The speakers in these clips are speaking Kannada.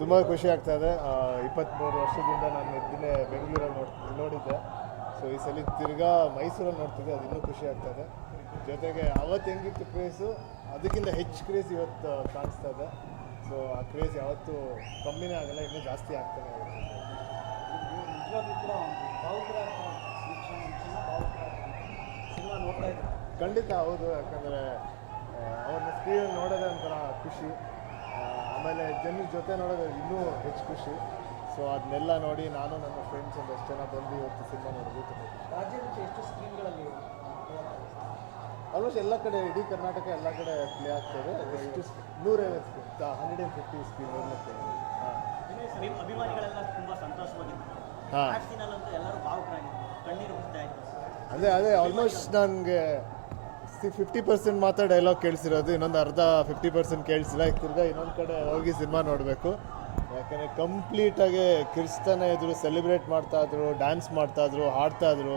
ತುಂಬ ಖುಷಿ ಆಗ್ತಾ ಇದೆ. ಇಪ್ಪತ್ತ್ಮೂರು ವರ್ಷದಿಂದ ನಾನು ಇದನ್ನೇ ಬೆಂಗಳೂರಲ್ಲಿ ನೋಡ್ ನೋಡಿದ್ದೆ. ಸೊ ಈ ಸಲ ತಿರ್ಗಾ ಮೈಸೂರಲ್ಲಿ ನೋಡ್ತಿದ್ದೆ. ಅದು ಇನ್ನೂ ಖುಷಿ ಆಗ್ತಾ ಇದೆ. ಜೊತೆಗೆ ಅವತ್ತು ಹೆಂಗಿತ್ತು ಕ್ರೇಸು ಅದಕ್ಕಿಂತ ಹೆಚ್ಚು ಕ್ರೇಜ್ ಇವತ್ತು ಕಾಣಿಸ್ತಾ ಇದೆ. ಸೊ ಆ ಕ್ರೇಸ್ ಯಾವತ್ತೂ ಕಮ್ಮಿನೇ ಆಗಲ್ಲ ಇನ್ನೂ ಜಾಸ್ತಿ ಆಗ್ತಾನೆ ಇರುತ್ತೆ ಖಂಡಿತ ಹೌದು ಯಾಕಂದರೆ ಅವ್ರನ್ನ ಸ್ಕ್ರೀನ್ ನೋಡೋದೇ ಒಂಥರ ಖುಷಿ. ಆಮೇಲೆ ಜನ ಜೊತೆ ನೋಡೋದು ಇನ್ನೂ ಹೆಚ್ಚು ಖುಷಿ. ಸೊ ಅದನ್ನೆಲ್ಲ ನೋಡಿ ನಾನು ನನ್ನ ಫ್ರೆಂಡ್ಸ್ ಅಷ್ಟು ಜನ ಬಂದು ಇವತ್ತು ಸಿನಿಮಾ ನೋಡೋದು ಎಷ್ಟು ಸ್ಕ್ರೀನ್ಗಳಲ್ಲಿ ಆಲ್ಮೋಸ್ಟ್ ಎಲ್ಲ ಕಡೆ ಇಡೀ ಕರ್ನಾಟಕ ಎಲ್ಲ ಕಡೆ ಪ್ಲೇ ಆಗ್ತದೆ. ಎಷ್ಟು ನೂರೈವತ್ತು screen hundred and fifty screen ಹಾಂ. ಅಭಿ- ಅಭಿಮಾನಿಗಳೆಲ್ಲ ತುಂಬಾ ಸಂತೋಷವಾಗಿತ್ತು ಹಾಂ. ಎಲ್ಲರೂ ಭಾವುಕರಾಗಿದ್ರು. ಕಣ್ಣೀರು ಅದೇ ಅದೇ ಆಲ್ಮೋಸ್ಟ್ ನನಗೆ ಫಿಫ್ಟಿ ಪರ್ಸೆಂಟ್ ಮಾತ್ರ ಡೈಲಾಗ್ ಕೇಳಿಸಿರೋದು ಇನ್ನೊಂದು ಅರ್ಧ ಫಿಫ್ಟಿ ಪರ್ಸೆಂಟ್ ಕೇಳಿಸಿಲ್ಲ. ಈಗ ತಿರ್ಗಾ ಇನ್ನೊಂದು ಕಡೆ ಹೋಗಿ ಸಿನಿಮಾ ನೋಡಬೇಕು. ಯಾಕಂದರೆ ಕಂಪ್ಲೀಟಾಗಿ ಕಿರ್ಸ್ತಾನೆ ಇದ್ರು ಸೆಲೆಬ್ರೇಟ್ ಮಾಡ್ತಾ ಇದ್ರು ಡ್ಯಾನ್ಸ್ ಮಾಡ್ತಾ ಹಾಡ್ತಾಯಿದ್ರು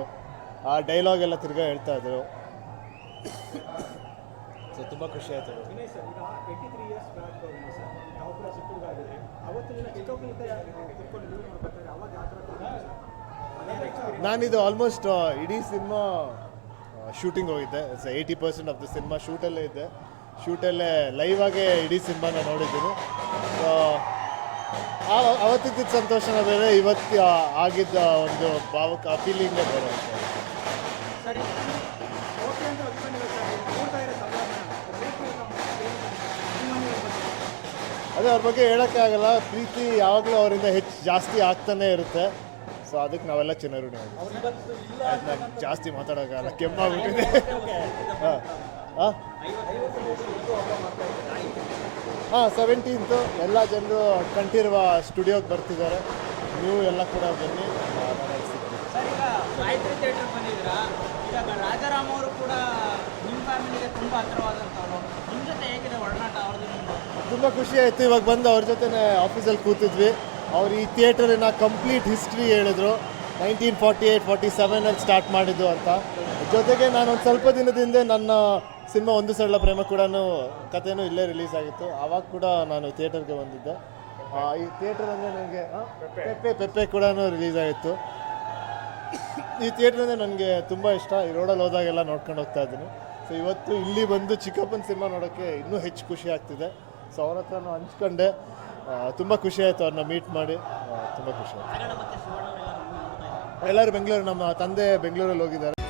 ಆ ಡೈಲಾಗ್ ಎಲ್ಲ ತಿರ್ಗಾ ಹೇಳ್ತಾಯಿದ್ರು ಸೊ ತುಂಬ ಖುಷಿ ಆಯಿತು. ನಾನಿದು ಆಲ್ಮೋಸ್ಟ್ ಇಡೀ ಸಿನಿಮಾ ಶೂಟಿಂಗ್ ಹೋಗಿದ್ದೆ. Eighty percent of the cinema ಶೂಟಲ್ಲೇ ಇದ್ದೆ. ಶೂಟಲ್ಲೇ ಲೈವ್ ಆಗೇ ಇಡೀ ಸಿನಿಮಾನ ನೋಡಿದ್ದೀನಿ. ಸೊ ಅವತ್ತಿದ್ದ ಸಂತೋಷನ ಬೇರೆ ಇವತ್ತು ಆಗಿದ್ದ ಒಂದು ಭಾವಕ ಫೀಲಿಂಗೇ ಬೇರೆ ಅದೇ ಅವ್ರ ಬಗ್ಗೆ ಹೇಳೋಕ್ಕಾಗಲ್ಲ. ಪ್ರೀತಿ ಯಾವಾಗಲೂ ಅವರಿಂದ ಹೆಚ್ಚು ಜಾಸ್ತಿ ಆಗ್ತಾನೆ ಇರುತ್ತೆ. ಸೊ ಅದಕ್ಕೆ ನಾವೆಲ್ಲ ಚೆನ್ನಾಗಿ ನಾನು ಜಾಸ್ತಿ ಮಾತಾಡೋಕ್ಕಾಗಲ್ಲ, ಕೆಮ್ಮಾಗ್ಬಿಟ್ಟಿದೆ. ಹಾಂ ಹಾಂ. ಹಾಂ ಸೆವೆಂಟೀನ್ತು ಎಲ್ಲ ಜನರು ಕಂಠೀರುವ ಸ್ಟುಡಿಯೋಗೆ ಬರ್ತಿದ್ದಾರೆ. ನೀವು ಎಲ್ಲ ಕೂಡ ಬನ್ನಿ. ತುಂಬ ತುಂಬ ಖುಷಿ ಆಯಿತು, ಇವಾಗ ಬಂದು ಅವ್ರ ಜೊತೆ ಆಫೀಸಲ್ಲಿ ಕೂತಿದ್ವಿ. ಅವ್ರು ಈ ಥಿಯೇಟರಿನ ಕಂಪ್ಲೀಟ್ ಹಿಸ್ಟ್ರಿ ಹೇಳಿದ್ರು. ನೈನ್ಟೀನ್ ಫಾರ್ಟಿ ಏಯ್ಟ್ ಫಾರ್ಟಿ ಸೆವೆನಲ್ಲಿ ಸ್ಟಾರ್ಟ್ ಮಾಡಿದ್ದು ಅಂತ. ಜೊತೆಗೆ ನಾನು ಒಂದು ಸ್ವಲ್ಪ ದಿನದ ಹಿಂದೆ ನನ್ನ ಸಿನಿಮಾ ಒಂದು ಸರಳ ಪ್ರೇಮ ಕೂಡ ಕಥೆನು ಇಲ್ಲೇ ರಿಲೀಸ್ ಆಗಿತ್ತು. ಆವಾಗ ಕೂಡ ನಾನು ಥಿಯೇಟರ್ಗೆ ಬಂದಿದ್ದೆ. ಈ ಥಿಯೇಟರ್ ಅಂದರೆ ನನಗೆ ಪೆಪ್ಪೆ ಪೆಪ್ಪೆ ಕೂಡ ರಿಲೀಸ್ ಆಗಿತ್ತು. ಈ ಥಿಯೇಟರ್ ಅಂದರೆ ನನಗೆ ತುಂಬ ಇಷ್ಟ. ಈ ರೋಡಲ್ಲಿ ಹೋದಾಗೆಲ್ಲ ನೋಡ್ಕೊಂಡು ಹೋಗ್ತಾ ಇದ್ದೀನಿ. ಸೊ ಇವತ್ತು ಇಲ್ಲಿ ಬಂದು ಚಿಕ್ಕಪ್ಪನ ಸಿನಿಮಾ ನೋಡೋಕ್ಕೆ ಇನ್ನೂ ಹೆಚ್ಚು ಖುಷಿ ಆಗ್ತಿದೆ. ಸೊ ಅವ್ರ ಹತ್ರನೂ ಹಂಚ್ಕೊಂಡೆ. ತುಂಬ ಖುಷಿ ಆಯಿತು ಅವ್ರನ್ನ ಮೀಟ್ ಮಾಡಿ. ತುಂಬ ಖುಷಿ ಆಯಿತು. ಎಲ್ಲರೂ ಬೆಂಗಳೂರು, ನಮ್ಮ ತಂದೆ ಬೆಂಗಳೂರಲ್ಲಿ ಹೋಗಿದ್ದಾರೆ.